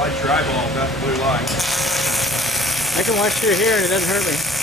Watch your eyeball, that blue line. I can watch through here and it doesn't hurt me.